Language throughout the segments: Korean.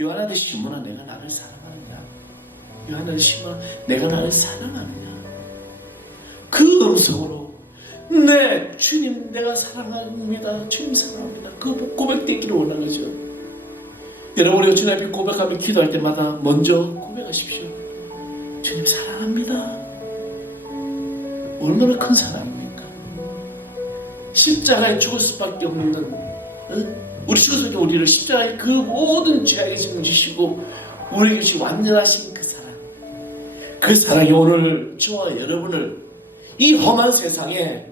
요한아들 시몬아 내가 나를 사랑하느냐? 요한아들 시몬아 내가 나를 사랑하느냐? 그 음성으로 네 주님 내가 사랑합니다. 주님 사랑합니다. 그 고백되기를 원하죠. 여러분 우리가 주님 앞에 고백하며 기도할 때마다 먼저 고백하십시오. 주님 사랑합니다. 얼마나 큰 사랑입니까? 십자가에 죽을 수밖에 없는 우리 주님께서 우리를 십자가에 그 모든 죄악의 짐을 지시고 우리에게 주신 완전하신 그 사랑이 오늘 저와 여러분을 이 험한 세상에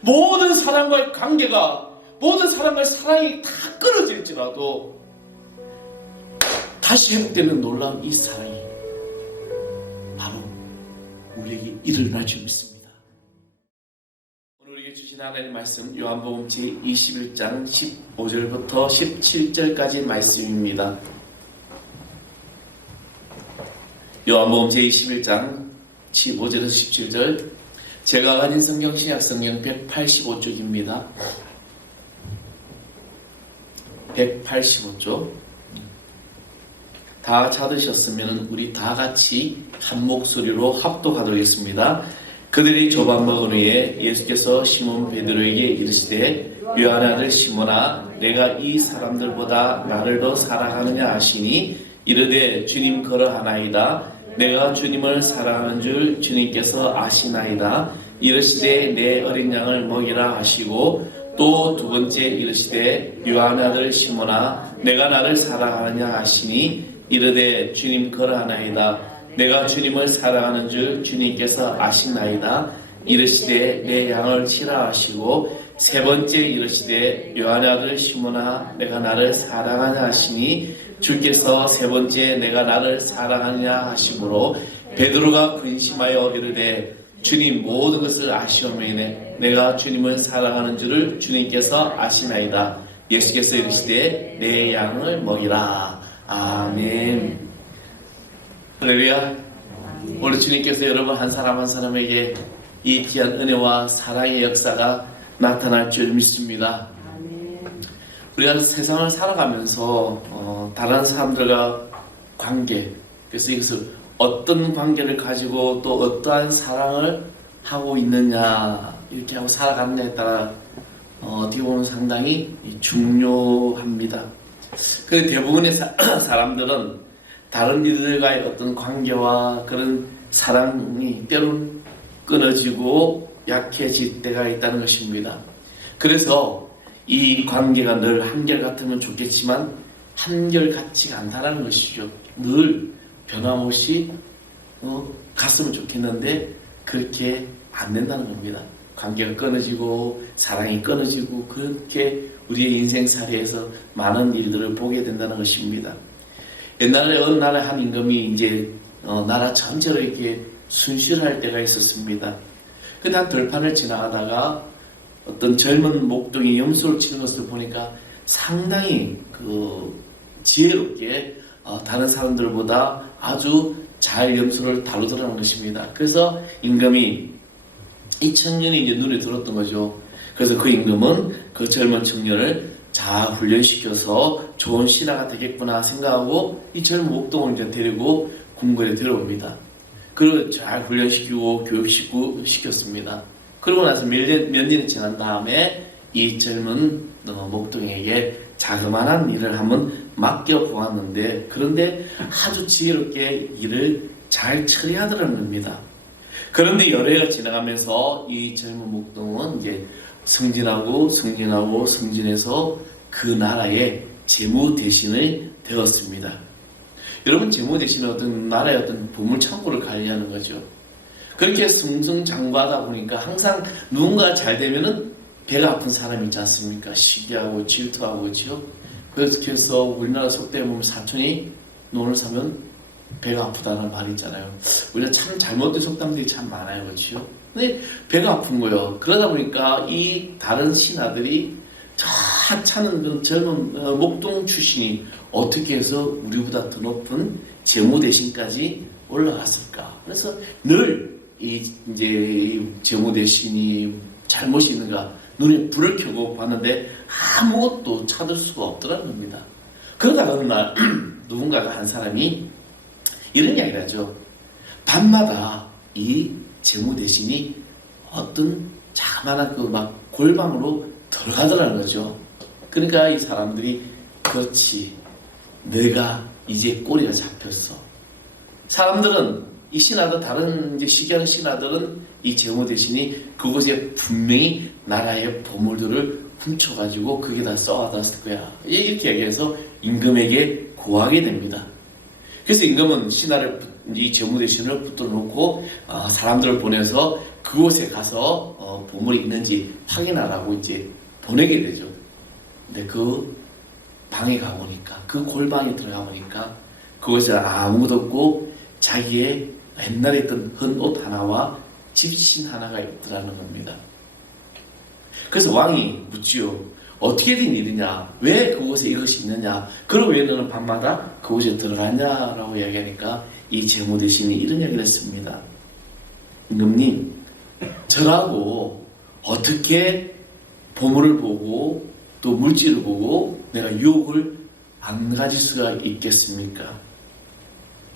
모든 사람과의 관계가 모든 사람과의 사랑이 다 끊어질지라도 다시 회복되는 놀라운 이 사랑이 바로 우리에게 일어날 줄 믿습니다. 오늘 우리에게 주신 하나님의 말씀 요한복음 제21장 15절부터 17절까지 말씀입니다. 요한복음 제21장 15절에서 17절 제가 가진 성경 신약성경 185쪽입니다. 185쪽 다 찾으셨으면 우리 다 같이 한 목소리로 합독하도록 하겠습니다. 그들이 조밥 먹은 후에 예수께서 시몬 베드로에게 이르시되 요한의 아들 시몬아 내가 이 사람들보다 나를 더 사랑하느냐 하시니 이르되 주님 그러하나이다. 내가 주님을 사랑하는 줄 주님께서 아시나이다. 이르시되 내 어린 양을 먹이라 하시고 또 두 번째 이르시되 요한의 아들 시몬아 내가 나를 사랑하느냐 하시니 이르되 주님 그러하나이다. 내가 주님을 사랑하는 줄 주님께서 아시나이다. 이르시되 내 양을 치라 하시고 세 번째 이르시되 요한의 아들 시몬아 내가 나를 사랑하냐 하시니 주께서 세 번째 내가 나를 사랑하느냐 하심으로 베드로가 근심하여 이르되 주님 모든 것을 아시오매네 내가 주님을 사랑하는 줄을 주님께서 아시나이다. 예수께서 이르시되 내 양을 먹이라. 아멘. 할렐루야. 우리 주님께서 여러분 한 사람 한 사람에게 이 귀한 은혜와 사랑의 역사가 나타날 줄 믿습니다. 우리가 세상을 살아가면서 다른 사람들과 관계, 그래서 이것을 어떤 관계를 가지고 또 어떠한 사랑을 하고 있느냐 이렇게 하고 살아가느냐에 따라 어떻게 보면 상당히 중요합니다. 그런데 대부분의 사람들은 다른 이들과의 어떤 관계와 그런 사랑이 때론 끊어지고 약해질 때가 있다는 것입니다. 그래서 이 관계가 늘 한결같으면 좋겠지만 한결같지가 않다는 것이죠. 늘 변함없이 갔으면 좋겠는데 그렇게 안 된다는 겁니다. 관계가 끊어지고 사랑이 끊어지고 그렇게 우리의 인생살이에서 많은 일들을 보게 된다는 것입니다. 옛날에 어느 나라의 한 임금이 이제 나라 전체로 이렇게 순실할 때가 있었습니다. 그 한 들판을 지나가다가 어떤 젊은 목동이 염소를 치는 것을 보니까 상당히 지혜롭게 다른 사람들보다 아주 잘 염소를 다루더라는 것입니다. 그래서 임금이 이 청년이 이제 눈에 들었던 거죠. 그래서 그 임금은 그 젊은 청년을 잘 훈련시켜서 좋은 신하가 되겠구나 생각하고 이 젊은 목동을 이제 데리고 궁궐에 들어옵니다. 그리고 잘 훈련시키고 교육시켰습니다. 그러고 나서 몇 년이 지난 다음에 이 젊은 목동에게 자그마한 일을 한번 맡겨보았는데 그런데 아주 지혜롭게 일을 잘 처리하더라는 겁니다. 그런데 여러 해가 지나가면서 이 젊은 목동은 이제 승진해서 그 나라의 재무 대신이 되었습니다. 여러분 재무 대신은 어떤 나라의 어떤 보물창고를 관리하는 거죠. 그렇게 승승장구하다 보니까 항상 누군가 잘 되면은 배가 아픈 사람이 있지 않습니까? 시기하고 질투하고 그렇죠. 그래서 우리나라 속담에 보면 사촌이 논을 사면 배가 아프다는 말이 있잖아요. 우리가 참 잘못된 속담들이 참 많아요, 그렇죠? 근데 배가 아픈 거예요. 그러다 보니까 이 다른 신하들이 저 하찮은 그 젊은 목동 출신이 어떻게 해서 우리보다 더 높은 재무 대신까지 올라갔을까? 그래서 늘 이제 재무 대신이 잘못이 있는가 눈에 불을 켜고 봤는데 아무것도 찾을 수가 없더라는 겁니다. 그러다가 어느 날 누군가가 한 사람이 이런 이야기를 하죠. 밤마다 이 재무 대신이 어떤 자그마한 그 막 골방으로 들어가더라는 거죠. 그러니까 이 사람들이 그렇지, 내가 이제 꼬리가 잡혔어. 사람들은 이 신하들, 다른 이제 시기하는 신하들은 이 재무 대신이 그곳에 분명히 나라의 보물들을 훔쳐가지고 그게 다 써왔을 거야. 이렇게 얘기해서 임금에게 고하게 됩니다. 그래서 임금은 신하를, 이 재무 대신을 붙들어 놓고 사람들을 보내서 그곳에 가서 보물이 있는지 확인하라고 이제 보내게 되죠. 근데 그 방에 가보니까, 그 골방에 들어가 보니까 그곳에 아무도 없고 자기의 옛날에 있던 헌 옷 하나와 집신 하나가 있더라는 겁니다. 그래서 왕이 묻지요. 어떻게 된 일이냐? 왜 그곳에 이것이 있느냐? 그럼 왜 너는 밤마다 그곳에 들어갔냐라고 이야기하니까 이 재무 대신이 이런 이야기를 했습니다. 임금님, 저라고 어떻게 보물을 보고 또 물질을 보고 내가 유혹을 안 가질 수가 있겠습니까?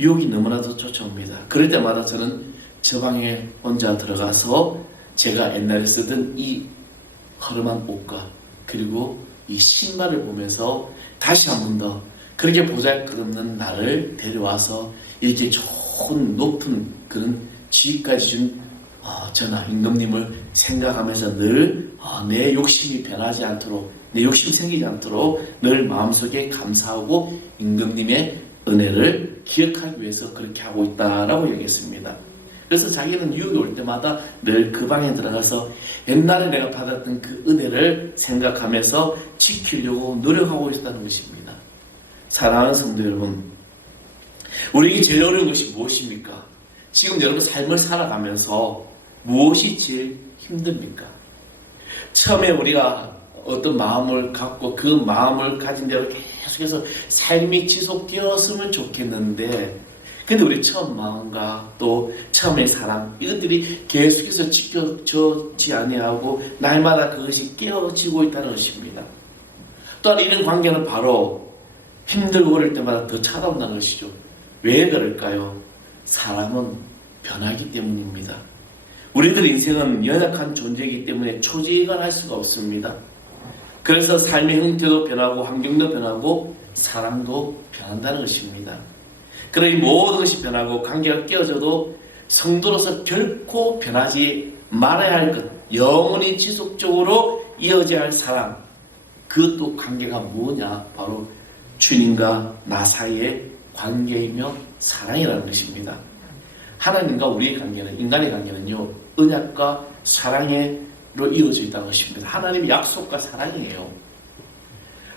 유혹이 너무나도 쫓아옵니다. 그럴 때마다 저는 저 방에 혼자 들어가서 제가 옛날에 쓰던 이 허름한 옷과 그리고 이 신발을 보면서 다시 한 번 더 그렇게 보잘것없는 나를 데려와서 이렇게 좋은 높은 그런 지위까지 준 전하 임금님을 생각하면서 늘 내 욕심이 변하지 않도록, 내 욕심 생기지 않도록 늘 마음속에 감사하고 임금님의 은혜를 기억하기 위해서 그렇게 하고 있다라고 얘기했습니다. 그래서 자기는 유혹이 올 때마다 늘 그 방에 들어가서 옛날에 내가 받았던 그 은혜를 생각하면서 지키려고 노력하고 있다는 것입니다. 사랑하는 성도 여러분, 우리에게 제일 어려운 것이 무엇입니까? 지금 여러분 삶을 살아가면서 무엇이 제일 힘듭니까? 처음에 우리가 어떤 마음을 갖고 그 마음을 가진 대로 계속해서 삶이 지속되었으면 좋겠는데, 근데 우리 처음 마음과 또 처음의 사랑, 이것들이 계속해서 지켜지지 아니하고 날마다 그것이 깨어지고 있다는 것입니다. 또한 이런 관계는 바로 힘들고 어릴 때마다 더 찾아온다는 것이죠. 왜 그럴까요? 사람은 변하기 때문입니다. 우리들 인생은 연약한 존재이기 때문에 초지간할 수가 없습니다. 그래서 삶의 형태도 변하고 환경도 변하고 사람도 변한다는 것입니다. 그러니 모든 것이 변하고 관계가 깨어져도 성도로서 결코 변하지 말아야 할 것, 영원히 지속적으로 이어져야 할 사랑, 그것도 관계가 뭐냐? 바로 주님과 나 사이의 관계이며 사랑이라는 것입니다. 하나님과 우리의 관계는, 인간의 관계는요, 언약과 사랑으로 이어져 있다는 것입니다. 하나님의 약속과 사랑이에요.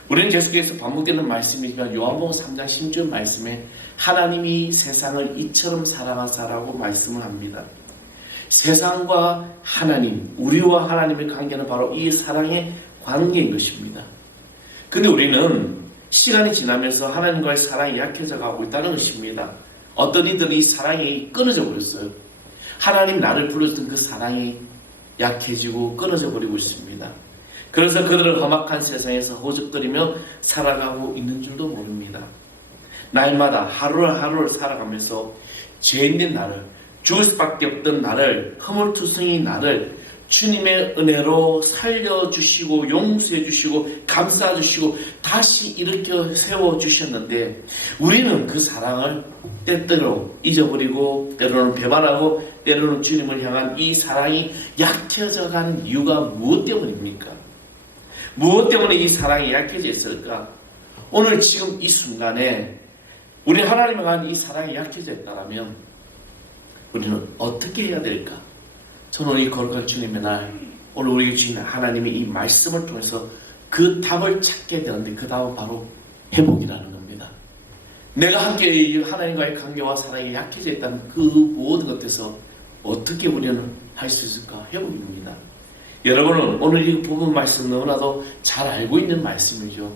우리는 계속해서 반복되는 말씀이지만 요한복음 3장 10절 말씀에 하나님이 세상을 이처럼 사랑하사라고 말씀을 합니다. 세상과 하나님, 우리와 하나님의 관계는 바로 이 사랑의 관계인 것입니다. 근데 우리는 시간이 지나면서 하나님과의 사랑이 약해져 가고 있다는 것입니다. 어떤 이들은 이 사랑이 끊어져 버렸어요. 하나님 나를 불러주던 그 사랑이 약해지고 끊어져 버리고 있습니다. 그래서 그들은 험악한 세상에서 허죽거리며 살아가고 있는 줄도 모릅니다. 날마다 하루를 살아가면서 죄 있는 나를, 죽을 수밖에 없던 나를, 허물투성이 나를 주님의 은혜로 살려주시고 용서해주시고 감싸주시고 다시 일으켜 세워주셨는데, 우리는 그 사랑을 때때로 잊어버리고 때로는 배반하고 때로는 주님을 향한 이 사랑이 약해져 가는 이유가 무엇 때문입니까? 무엇 때문에 이 사랑이 약해져 있을까? 오늘 지금 이 순간에 우리 하나님에 관한 이 사랑이 약해져 있다면 우리는 어떻게 해야 될까? 저는 이 거룩한 주님의 날, 오늘 우리 주님 하나님이 이 말씀을 통해서 그 답을 찾게 되는데, 그 답은 바로 회복이라는 겁니다. 내가 함께 하나님과의 관계와 사랑이 약해져 있다는 그 모든 것에서 어떻게 우리는 할 수 있을까? 회복입니다. 여러분은 오늘 이 부분 말씀 너무나도 잘 알고 있는 말씀이죠.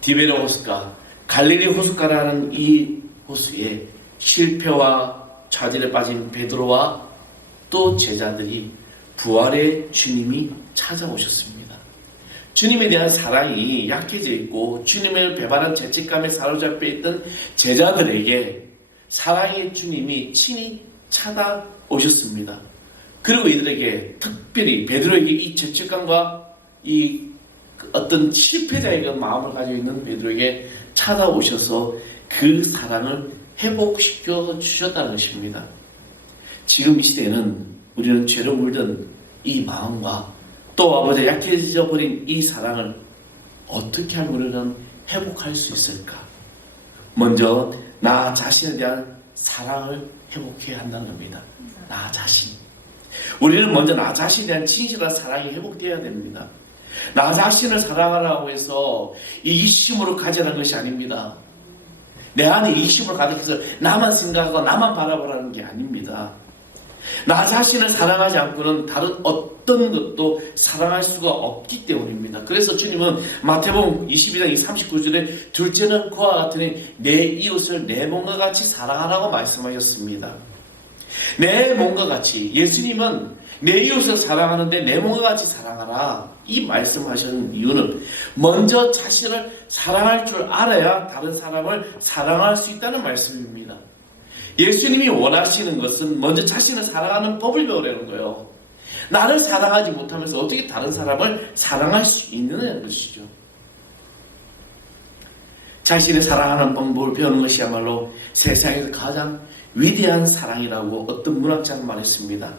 디베레 호숫가, 갈릴리 호숫가라는 이 호수에 실패와 좌절에 빠진 베드로와 또 제자들이 부활의 주님이 찾아오셨습니다. 주님에 대한 사랑이 약해져 있고 주님을 배반한 죄책감에 사로잡혀 있던 제자들에게 사랑의 주님이 친히 찾아오셨습니다. 그리고 이들에게 특별히 베드로에게 이 죄책감과 이 어떤 실패자의 마음을 가지고 있는 베드로에게 찾아오셔서 그 사랑을 회복시켜 주셨다는 것입니다. 지금 이 시대에는 우리는 죄로 물든 이 마음과 또 아버지 약해져 버린 이 사랑을 어떻게 하면 우리는 회복할 수 있을까? 먼저 나 자신에 대한 사랑을 회복해야 한다는 겁니다. 나 자신. 우리는 먼저 나 자신에 대한 진실한 사랑이 회복되어야 됩니다. 나 자신을 사랑하라고 해서 이기심으로 가지라는 것이 아닙니다. 내 안에 이기심으로 가득해서 나만 생각하고 나만 바라보라는 게 아닙니다. 나 자신을 사랑하지 않고는 다른 어떤 것도 사랑할 수가 없기 때문입니다. 그래서 주님은 마태복음 22장 39절에 둘째는 그와 같으니 내 이웃을 내 몸과 같이 사랑하라고 말씀하셨습니다. 내 몸과 같이, 예수님은 내 이웃을 사랑하는데 내 몸과 같이 사랑하라 이 말씀하시는 이유는 먼저 자신을 사랑할 줄 알아야 다른 사람을 사랑할 수 있다는 말씀입니다. 예수님이 원하시는 것은 먼저 자신을 사랑하는 법을 배우려는 거예요. 나를 사랑하지 못하면서 어떻게 다른 사람을 사랑할 수 있느냐는 것이죠. 자신을 사랑하는 방법을 배우는 것이야말로 세상에서 가장 위대한 사랑이라고 어떤 문학자는 말했습니다.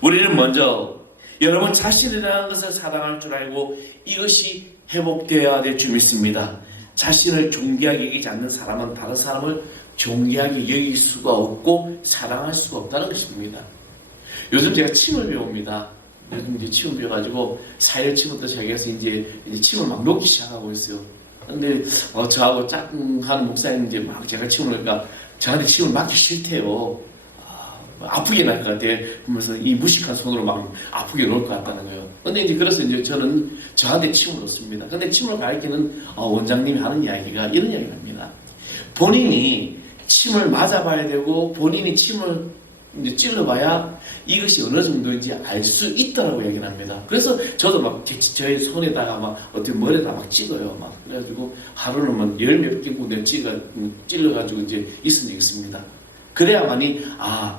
우리는 먼저 여러분 자신이라는 것을 사랑할 줄 알고 이것이 회복되어야 될 줄 믿습니다. 자신을 존귀하게 여기지 않는 사람은 다른 사람을 존귀하게 여길 수가 없고 사랑할 수가 없다는 것입니다. 요즘 제가 침을 배웁니다. 요즘 이제 침을 배워가지고 사회 침부터 시작해서 이제 침을 막 놓기 시작하고 있어요. 근데 저하고 짝하는 목사님 이제 막 제가 침을 넣으니까 저한테 침을 맞기 싫대요. 아프게 날 것 같아. 그러면서 이 무식한 손으로 막 아프게 놓을 것 같다는 거예요. 근데 이제 그래서 이제 저는 저한테 침을 놓습니다. 근데 침을 가리키는 원장님이 하는 이야기가 이런 이야기를 합니다. 본인이 침을 맞아봐야 되고 본인이 침을 이제 찔러봐야 이것이 어느 정도인지 알 수 있다라고 얘기를 합니다. 그래서 저도 막 저의 손에다가 막 어떻게 머리에다 막 찍어요. 막 그래가지고 하루는 뭐 열 몇 개 군데 찔러가지고 이제 있은 적이 있습니다. 그래야만이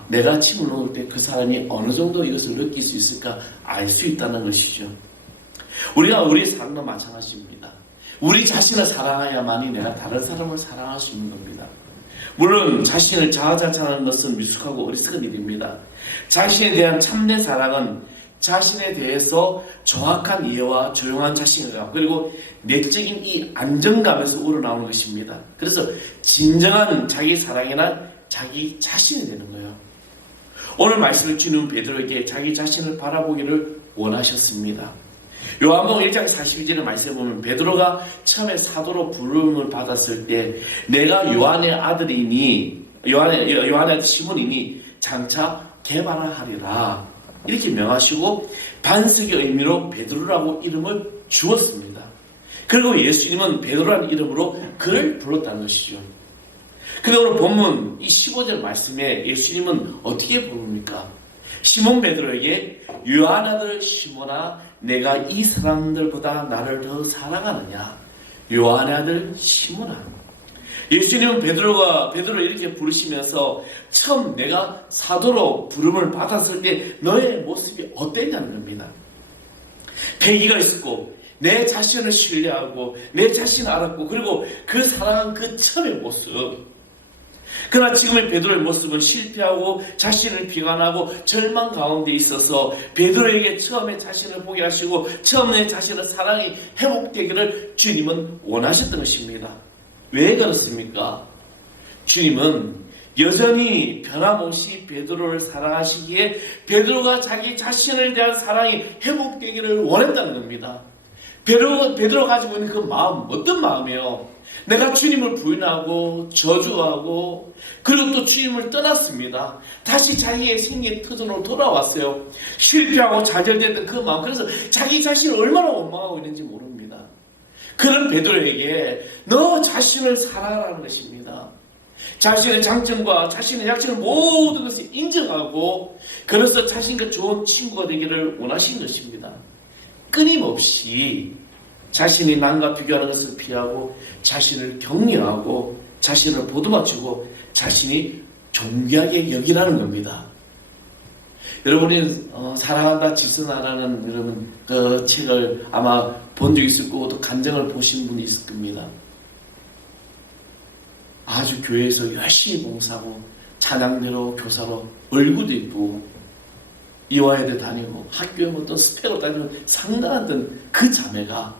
내가 침을 놓을 때 그 사람이 어느 정도 이것을 느낄 수 있을까 알 수 있다는 것이죠. 우리가 우리의 삶도 마찬가지입니다. 우리 자신을 사랑해야만이 내가 다른 사람을 사랑할 수 있는 겁니다. 물론 자신을 자아자찬하는 것은 미숙하고 어리석은 일입니다. 자신에 대한 참된 사랑은 자신에 대해서 정확한 이해와 조용한 자신감 그리고 내적인 이 안정감에서 우러나오는 것입니다. 그래서 진정한 자기 사랑이란 자기 자신이 되는 거예요. 오늘 말씀을 주는 베드로에게 자기 자신을 바라보기를 원하셨습니다. 요한복음 1장 42절의 말씀에 보면 베드로가 처음에 사도로 부름을 받았을 때 내가 요한의 아들이니 요한의 아들 시몬이니 장차 개발하리라 이렇게 명하시고 반석의 의미로 베드로라고 이름을 주었습니다. 그리고 예수님은 베드로라는 이름으로 그를 불렀다는 것이죠. 근데 오늘 본문 이 15절 말씀에 예수님은 어떻게 부릅니까? 시몬 베드로에게 요한 아들 시몬아 내가 이 사람들보다 나를 더 사랑하느냐? 요한의 아들 시몬아. 예수님은 베드로를 이렇게 부르시면서 처음 내가 사도로 부름을 받았을 때 너의 모습이 어땠냐는 겁니다. 패기가 있었고 내 자신을 신뢰하고 내 자신을 알았고 그리고 그 사랑한 그 처음의 모습. 그러나 지금의 베드로의 모습은 실패하고 자신을 비관하고 절망 가운데 있어서 베드로에게 처음에 자신을 보게 하시고 처음에 자신의 사랑이 회복되기를 주님은 원하셨던 것입니다. 왜 그렇습니까? 주님은 여전히 변함없이 베드로를 사랑하시기에 베드로가 자기 자신을 대한 사랑이 회복되기를 원했다는 겁니다. 베드로가 가지고 있는 그 마음, 어떤 마음이에요? 내가 주님을 부인하고 저주하고 그리고 또 주님을 떠났습니다. 다시 자기의 생애의 터전으로 돌아왔어요. 실패하고 좌절됐던 그 마음, 그래서 자기 자신을 얼마나 원망하고 있는지 모릅니다. 그런 베드로에게 너 자신을 사랑하라는 것입니다. 자신의 장점과 자신의 약점을 모든 것을 인정하고 그래서 자신과 좋은 친구가 되기를 원하신 것입니다. 끊임없이 자신이 남과 비교하는 것을 피하고 자신을 격려하고 자신을 보듬어주고 자신이 존귀하게 여기라는 겁니다. 여러분이 사랑한다 지선하라는 여러분 그 책을 아마 본 적 있을 거고 또 간증을 보신 분이 있을 겁니다. 아주 교회에서 열심히 봉사하고 찬양대로 교사로 얼굴도 이쁘고 이화여대 다니고 학교에 어떤 스펙으로 다니면 상당한 그 자매가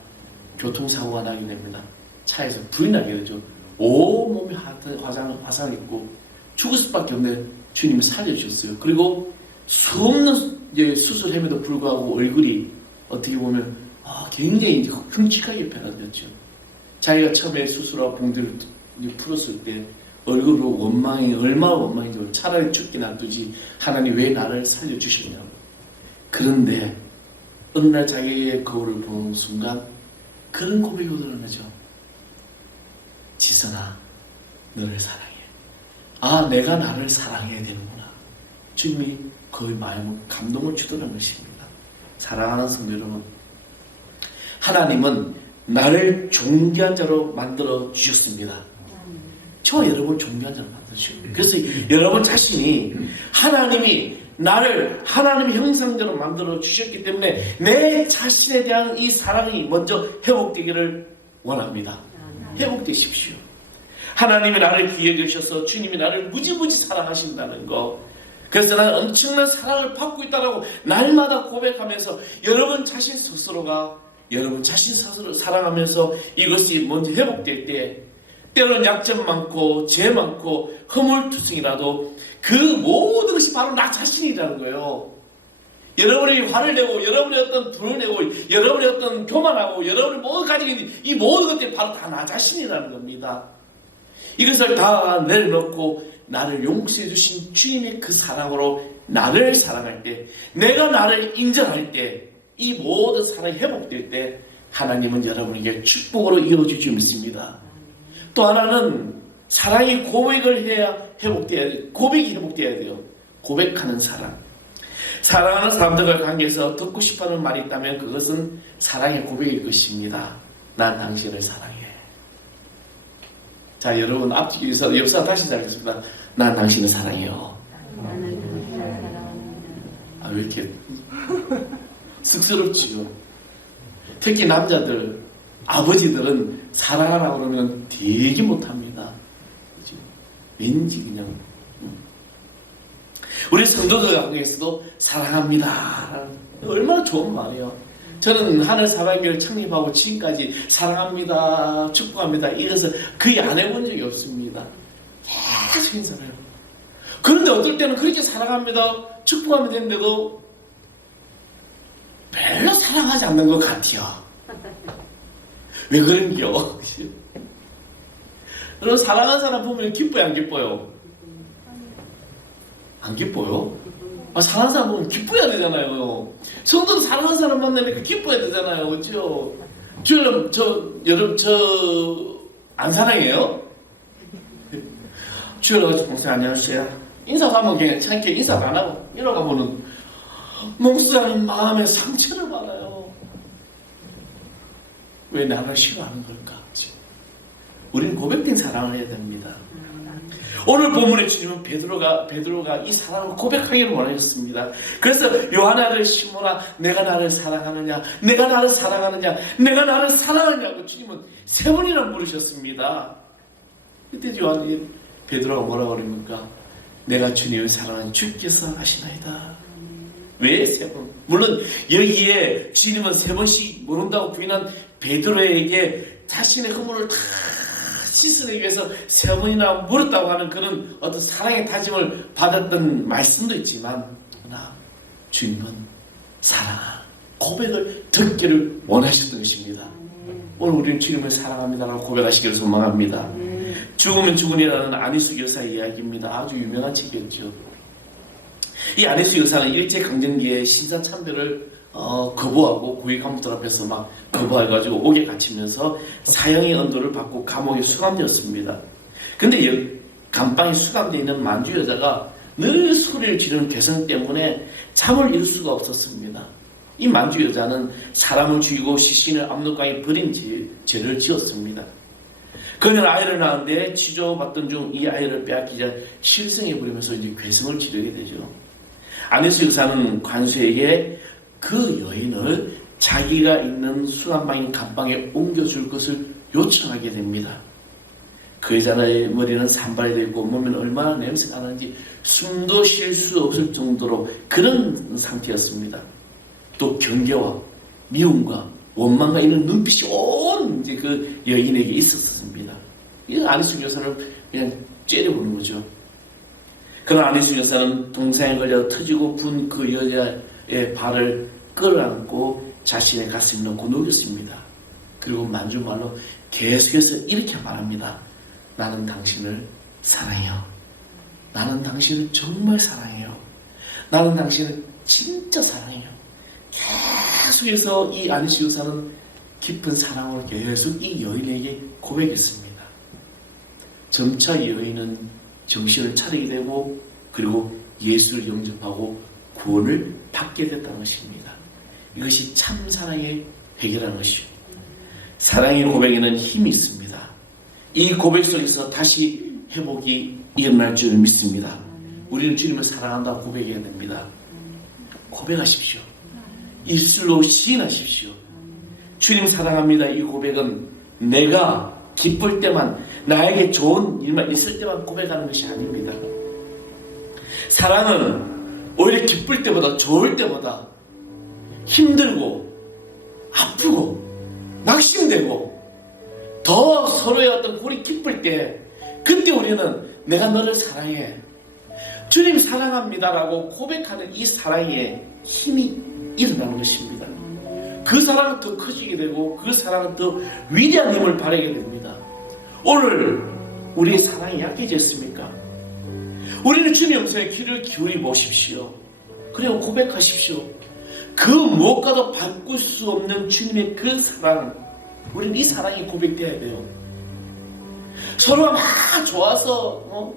교통사고가 나게 됩니다. 차에서 불이 나게 되죠. 온몸에 화상 입고 죽을 수밖에 없는데 주님이 살려주셨어요. 그리고 수없는 수술함에도 불구하고 얼굴이 어떻게 보면 굉장히 흉측하게 변화되었죠. 자기가 처음에 수술하고 봉들을 풀었을 때 얼굴로 원망이 얼마나 원망인지 차라리 죽게 놔두지 하나님 왜 나를 살려주셨냐고. 그런데 어느 날 자기의 거울을 보는 순간 그런 고백이 오더라는 거죠. 지선아, 너를 사랑해. 내가 나를 사랑해야 되는구나. 주님이 그 마음을 감동을 주더라는 것입니다. 사랑하는 성도 여러분, 하나님은 나를 존귀한 자로 만들어 주셨습니다. 저와 여러분 존귀한 자로 만들어 주셨습니다. 그래서 여러분 자신이 하나님이 나를 하나님의 형상대로 만들어 주셨기 때문에 내 자신에 대한 이 사랑이 먼저 회복되기를 원합니다. 회복되십시오. 하나님이 나를 귀해 주셔서 주님이 나를 무지무지 사랑하신다는 거, 그래서 나는 엄청난 사랑을 받고 있다라고 날마다 고백하면서 여러분 자신 스스로가 여러분 자신 스스로 사랑하면서 이것이 먼저 회복될 때, 때로는 약점 많고 죄 많고 허물투성이라도 그 모든 것이 바로 나 자신이라는 거예요. 여러분이 화를 내고 여러분이 어떤 불을 내고 여러분이 어떤 교만하고 여러분이 뭐 가지고 있는 이 모든 것들이 바로 다 나 자신이라는 겁니다. 이것을 다 내려놓고 나를 용서해 주신 주님의 그 사랑으로 나를 사랑할 때, 내가 나를 인정할 때, 이 모든 사랑이 회복될 때 하나님은 여러분에게 축복으로 이어줄 줄 믿습니다. 또 하나는 사랑이 고백을 해야 회복돼야 돼요. 고백이 회복돼야 돼요. 고백하는 사랑. 사랑하는 사람들과 관계에서 듣고 싶어하는 말이 있다면 그것은 사랑의 고백일 것입니다. 난 당신을 사랑해. 자, 여러분 앞뒤에서 옆사 다시 시작하겠습니다. 난 당신을 사랑해요. 왜 이렇게 쑥스럽지요. 특히 남자들, 아버지들은 사랑하라고 그러면 되게 못합니다. 그렇죠? 왠지 그냥 우리 성도들 관계에서도 사랑합니다. 얼마나 좋은 말이에요. 저는 하늘 사랑교회를 창립하고 지금까지 사랑합니다, 축복합니다 이것을 거의 안 해본 적이 없습니다. 계속 인사해요. 그런데 어떨 때는 그렇게 사랑합니다, 축복하면 되는데도 별로 사랑하지 않는 것 같아요. 왜 그런겨? 여러분 사랑하는 사람 보면 기뻐요, 안 기뻐요? 안 기뻐요? 사랑하는 사람 보면 기뻐야 되잖아요. 성도는 사랑하는 사람 만나니까 기뻐야 되잖아요. 그렇죠? 여러분 안 사랑해요? 주여러 가지고 목사 안녕하세요. 인사하면 괜찮게 인사도 안 하고 이러가보는 목사는 마음에 상처를 받아요. 왜 나를 싫어하는 걸까? 우리는 고백된 사랑을 해야 됩니다. 오늘 본문의 주님은 베드로가 이 사랑을 고백하기를 원하셨습니다. 그래서 요한아를 시모나 내가 나를 사랑하느냐, 내가 나를 사랑하느냐, 내가 나를 사랑하느냐고 주님은 3번이나 물으셨습니다. 그때 베드로가 뭐라고 그럽니까? 내가 주님을 사랑하는 주께서 아시나이다. 왜 3번? 물론 여기에 주님은 3번씩 모른다고 부인한 베드로에게 자신의 허물을 다 씻어내기 위해서 3번이나 물었다고 하는 그런 어떤 사랑의 다짐을 받았던 말씀도 있지만, 그러나 주님은 사랑, 고백을 듣기를 원하셨던 것입니다. 오늘 우리는 주님을 사랑합니다라고 고백하시기를 소망합니다. 죽으면 죽으리라는 안희숙 여사의 이야기입니다. 아주 유명한 책이었죠. 이 안희숙 여사는 일제강점기에 신사참배를 거부하고 고위 간부들 앞에서 막 거부해가지고 옥에 갇히면서 사형의 언도를 받고 감옥에 수감되었습니다. 근데 감방에 수감되어 있는 만주 여자가 늘 소리를 지르는 괴성 때문에 잠을 이룰 수가 없었습니다. 이 만주 여자는 사람을 죽이고 시신을 압록강에 버린 죄를 지었습니다. 그녀는 아이를 낳았는데 치조받던 중 이 아이를 빼앗기자 실성해 버리면서 이제 괴성을 지르게 되죠. 안에스 여사는 관수에게 그 여인을 자기가 있는 수감방인 감방에 옮겨줄 것을 요청하게 됩니다. 그 여자의 머리는 산발이 되고 몸에는 얼마나 냄새가 나는지 숨도 쉴 수 없을 정도로 그런 상태였습니다. 또 경계와 미움과 원망과 이런 눈빛이 온 이제 그 여인에게 있었습니다. 이 안희숙 여사는 그냥 째려보는 거죠. 그러나 안희숙 여사는 동상에 걸려 터지고 분 그 여자의 발을 끌어안고 자신의 가슴에 넣고 녹였습니다. 그리고 만주말로 계속해서 이렇게 말합니다. 나는 당신을 사랑해요. 나는 당신을 정말 사랑해요. 나는 당신을 진짜 사랑해요. 계속해서 이 안희숙 여사는 깊은 사랑을 계속 이 여인에게 고백했습니다. 점차 여인은 정신을 차리게 되고 그리고 예수를 영접하고 구원을 받게 됐다는 것입니다. 이것이 참 사랑의 회개라는 것이죠. 사랑의 고백에는 힘이 있습니다. 이 고백 속에서 다시 회복이 일어날 줄 믿습니다. 우리는 주님을 사랑한다고 고백해야 됩니다. 고백하십시오. 입술로 시인하십시오. 주님 사랑합니다. 이 고백은 내가 기쁠 때만, 나에게 좋은 일만 있을 때만 고백하는 것이 아닙니다. 사랑은 오히려 기쁠 때보다, 좋을 때보다 힘들고 아프고 낙심되고 더 서로의 어떤 골이 깊을 때, 그때 우리는 내가 너를 사랑해, 주님 사랑합니다라고 고백하는 이 사랑에 힘이 일어나는 것입니다. 그 사랑은 더 커지게 되고 그 사랑은 더 위대한 힘을 발휘하게 됩니다. 오늘 우리의 사랑이 약해졌습니까? 우리는 주님의 음성에 귀를 기울여 보십시오. 그리고 고백하십시오. 그 무엇과도 바꿀 수 없는 주님의 그 사랑, 우리는 이 사랑이 고백되어야 돼요. 서로가 막 좋아서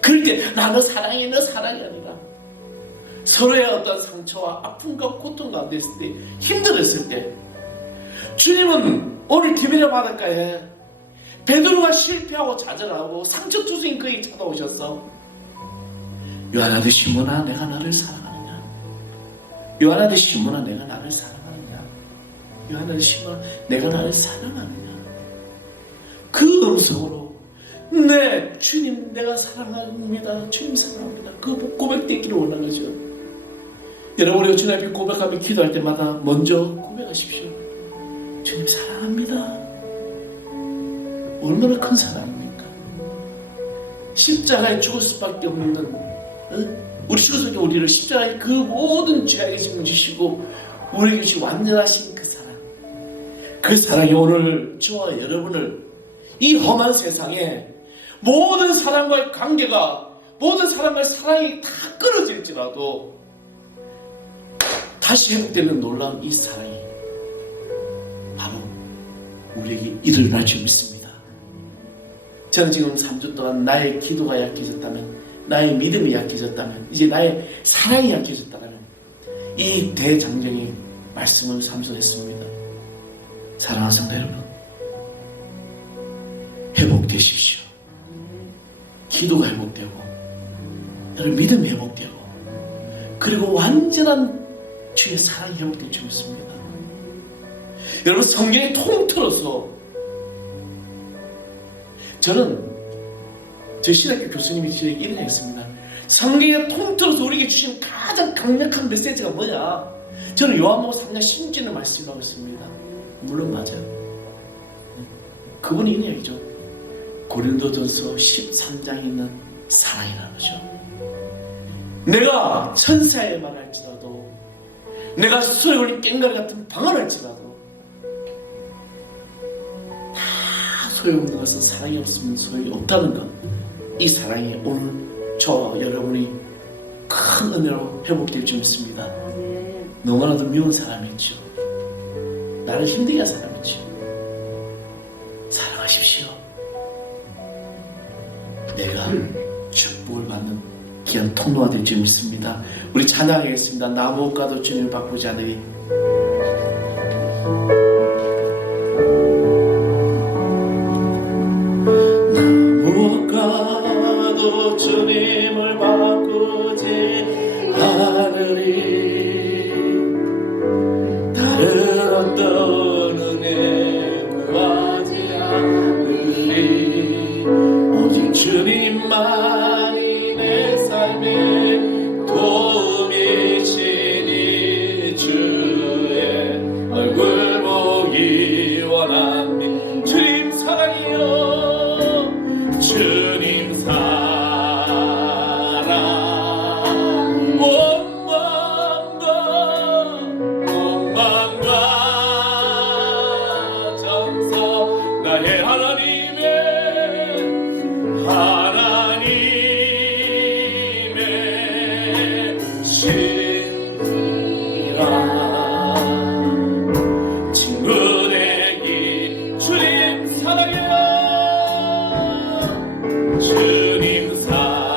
그럴 때 나 너 사랑해, 너 사랑이 아니라 서로의 어떤 상처와 아픔과 고통 가운데 있을 때, 힘들었을 때, 주님은 오늘 디베레 바닷가에 베드로가 실패하고 좌절하고 상처투성인 그에게 찾아오셨어. 요한아들 시몬아, 내가 너를 사랑하느냐? 요한아들 시몬아, 내가 나를 사랑하느냐? 요한아들 시몬아, 내가 나를 사랑하느냐? 그 음성으로 네, 주님 내가 사랑합니다. 주님 사랑합니다. 그 고백되기를 원하는 거죠. 여러분, 우리가 주님 앞에 고백하며 기도할 때마다 먼저 고백하십시오. 주님 사랑합니다. 얼마나 큰 사랑입니까? 십자가에 죽을 수밖에 없는, 우리 죽을 우리를 십자가에 그 모든 죄악의 짐을 지시고 우리에게 주신 완전하신 그 사랑, 그 사랑이 오늘 저와 여러분을 이 험한 세상에 모든 사람과의 관계가, 모든 사람과의 사랑이 다 끊어질지라도 다시 회복되는 놀라운 이 사랑이 바로 우리에게 일어날 줄 믿습니다. 저는 지금 3주 동안 나의 기도가 약해졌다면, 나의 믿음이 약해졌다면, 이제 나의 사랑이 약해졌다면 이 대장정의 말씀을 삼손했습니다. 사랑하는 성도 여러분, 회복되십시오. 기도가 회복되고 여러분 믿음이 회복되고 그리고 완전한 주의 사랑이 회복될 줄 믿습니다. 여러분, 성경이 통틀어서, 저는 제 신학교 교수님이 저에게 이런 얘기 했습니다. 성경에 통틀어서 우리에게 주신 가장 강력한 메시지가 뭐냐? 저는 요한복음 3장 16절을 말씀하고 있습니다. 물론 맞아요. 그분이 이런 얘기죠. 고린도전서 13장에 있는 사랑이라는 거죠. 내가 천사에 말할지라도, 내가 수소에 올린 꽹과리 같은 방언을 할지라도 다 소용없는 것은 사랑이 없으면 소용이 없다는 것, 이 사랑이 오늘 저와 여러분이 큰 은혜로 회복될 줄 믿습니다. 너무나도 미운 사람이 있죠. 나를 힘들게 한 사람이 있죠. 사랑하십시오. 내가 축복을 받는 귀한 통로가 될 줄 믿습니다. 우리 찬양하겠습니다. 나 무엇과도 주님을 바꾸지 않으리. 나 무엇과도 주님을 바꾸지 않으리. 다른 어떤 은혜 구하지 않으리. 오직 주님만이 내 삶의 도움이시니 주의 얼굴 보기 원합니다. 주님 사랑이요 주님 사랑 원망과 정성 나의 하나님의 신이라. 친구 되기 주님 사랑해요. 주님 사랑에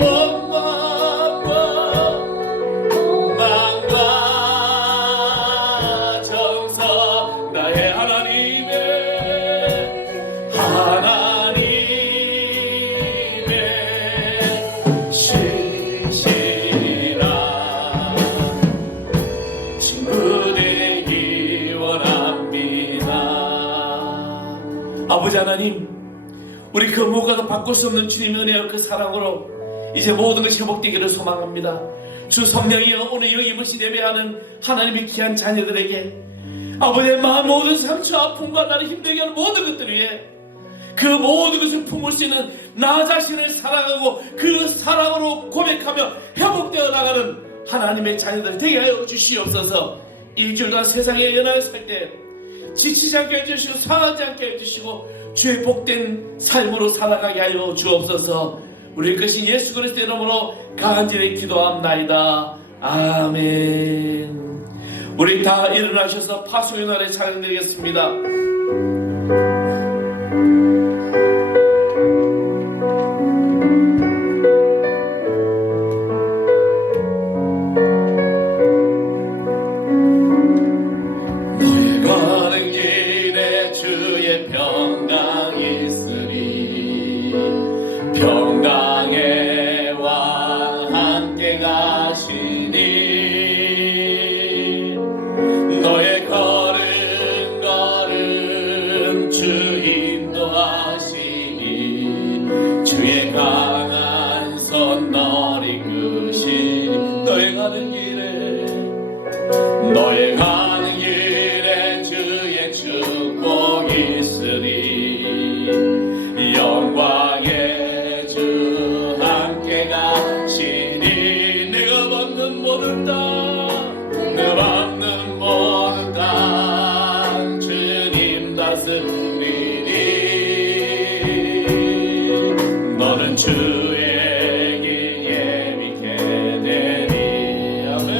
원망과 정성 나의 하나님의 신시라. 친구 되기 원합니다. 아버지 하나님, 우리 그 무엇과도 바꿀 수 없는 주님의 은혜와 그 사랑으로 이제 모든 것이 회복되기를 소망합니다. 주 성령이여, 오늘 여기 모시 예배하는 하나님의 귀한 자녀들에게 아버지의 마음 모든 상처 아픔과 나를 힘들게 하는 모든 것들 위해 그 모든 것을 품을 수 있는 나 자신을 사랑하고 그 사랑으로 고백하며 회복되어 나가는 하나님의 자녀들 되게 하여 주시옵소서. 일주일간 세상에 연하여 살 때 지치지 않게 해주시고 상하지 않게 해주시고 주의 복된 삶으로 살아가게 하여 주옵소서. 우리 것이 예수 그리스도의 이름으로 간절히 기도합나이다. 아멘. 우리 다 일어나셔서 파수의 날에 찬양드리겠습니다. 너의 가는 길에 주의 평강 있으리. 평강의 왕 함께 가시니 너의 걸음 걸음 주 인도하시니 주의 강한 손 널 이끄시니 너의 가는 길에 주의 축복 있으리. 영광의 주 함께 가시니 내가 받는 모든 땅 내가 받는 모든 땅 주님 다스리니. 너는 주에게 예비케 되리. 아멘.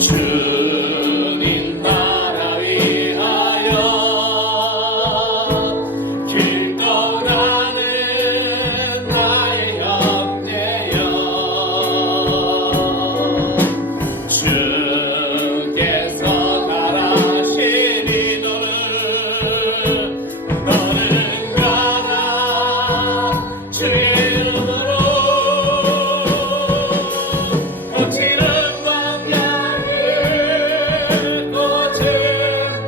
주님 나라 위하여 길 떠나는 나의 형제여. 주께서 나라시니 너는 가라 주의 이름으로. 거칠은 광야를 꽃은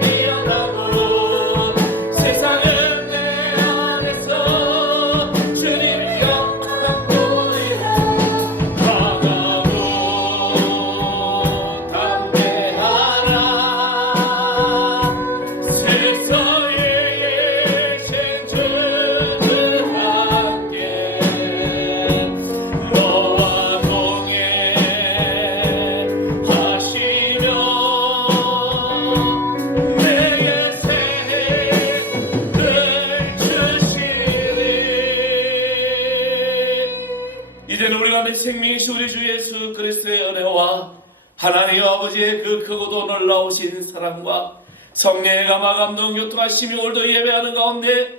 피어나고 세상은 내 안에서 주님을 영광보이라. 강하고 담대하라. 세상에 계신 주는 함께 너와 동행하시며 내게 새해를 주시리. 이제는 우리가 내 생명이신 우리 주 예수 그리스도의 은혜와 하나님 아버지의 그 크고도 놀라우신 사랑과 성령의 감화 감동 교통하시며 오늘도 예배하는 가운데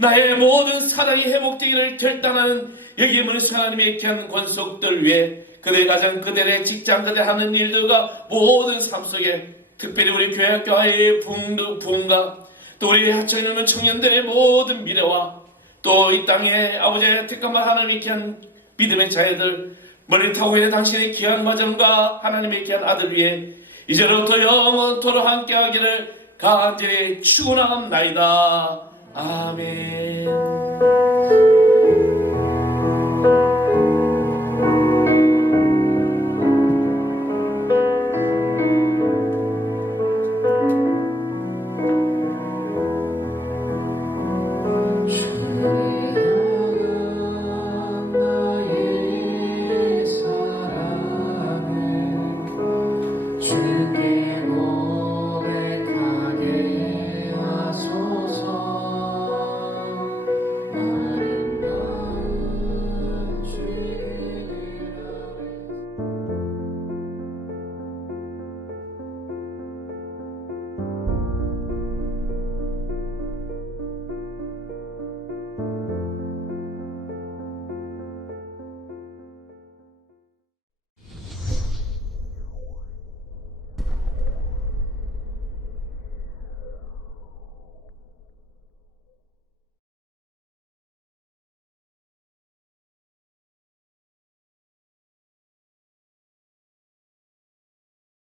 나의 모든 사랑이 회복되기를 결단하는 여기 모인 하나님의 귀한 권속들 위해 그들 가정, 그들의 직장, 그들 하는 일들과 모든 삶 속에 특별히 우리 교회의 부흥과 또 우리 하천에 있는 청년들의 모든 미래와 또 이 땅에 아버지의 택함과 하나님의 귀한 믿음의 자녀들 머리 타고 있는 당신의 귀한 마정과 하나님의 귀한 아들 위해 이제로부터 영원토록 함께하기를 간절히 축원합나이다. 아멘.